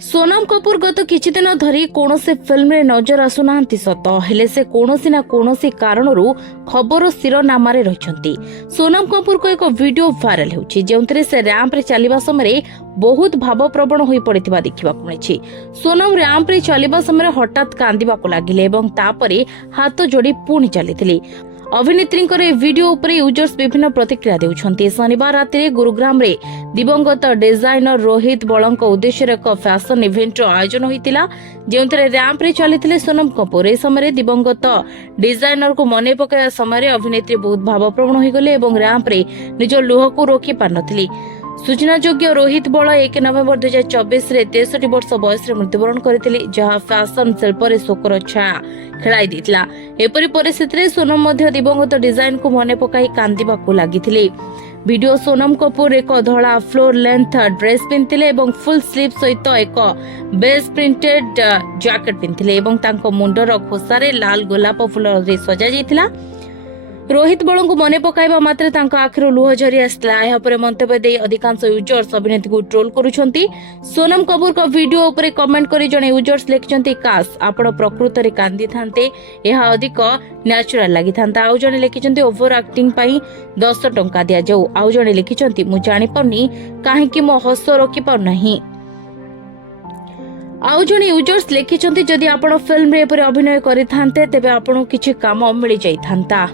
सोनम कपूर गत किछि दिन धरी कोनोसी फिल्म रे नजर आसुना सत हेले से कोनोसी ना कोनोसी कारणरू खबर शिरोनामा रे रहिसंती। सोनम कपूर को एक वीडियो वायरल हेउछि जेउंतरे से रैंप रे चलिबा समय बहुत भावप्रवण होई पड़िथिबा देखिबाकु मिलिछि। सोनम रैंप रे चलिबा समय हठात कांदिबाकु लागिले एवं तापरे हाथ जोड़ी पुणी चलिथिले। अभिनेत्री वीडियो उपरे यूजर्स विभिन्न प्रतिक्रिया देउछंती। शनिवार राति गुरुग्राम रे दिवंगत डिजाइनर रोहित बळଙ୍କ उद्देश्य एक फैशन इवेंट आयोजन होइतिला जेउंतरे रैंप रे चलिथिले सोनम कपूर। ए समय दिवंगत डिजाइनर को मने पकाया समय अभिनेत्री बहुत भावप्रवण होई गले एवं रैंप रे निज लुह को रोकी पारनथिली। सूचनायोग्य रोहित बळ 1 नवेम्बर 2024 रे 63 वर्ष बयस रे मृत्युवरण करथिले जहा फैशन शिल्प रे शोकर छाया खेलाई दिथिला। एपरि परिस्थिति रे सोनम मध्य दिवंगत डिजाइन को मने पकाई कांदिबाकू लागिथिले। वीडियो सोनम कपूर एक धड़ा फ्लोर लेंथ ड्रेस पिंथिले एवं फुल स्लीव सहित एक बेस प्रिंटेड जैकेट पिंथिले एवं तांको मुंडर खोसारे लाल गोलाप फूल रे सजा जाइथिला। रोहित बळଙ୍କୁ मने पकाइबा मात्रे तांको आखिरो लुह झरी आसला। एहा परे मंतव्य दे अधिकांश यूजर्स अभिनेत्री को ट्रोल करूछंती। सोनम कपूर का वीडियो उपरे कमेंट करी जणे यूजर्स लिखिछंती काश आपण प्रकृत रे कांदी थांते एहा अधिक नेचुरल लागि थांता। आउ जणे लिखिछंती ओवर एक्टिंग पई 10 टंका दिया जाऊ। आउ जणे लिखिछंती मु जानि पन्नी काहे कि मो हस रोकी पाउ नाही। आउ जणे यूजर्स लिखिछंती जदि आपण फिल्म रे एपरे अभिनय करि थांते तेबे आपण किछि काम मिलि जाई थांता।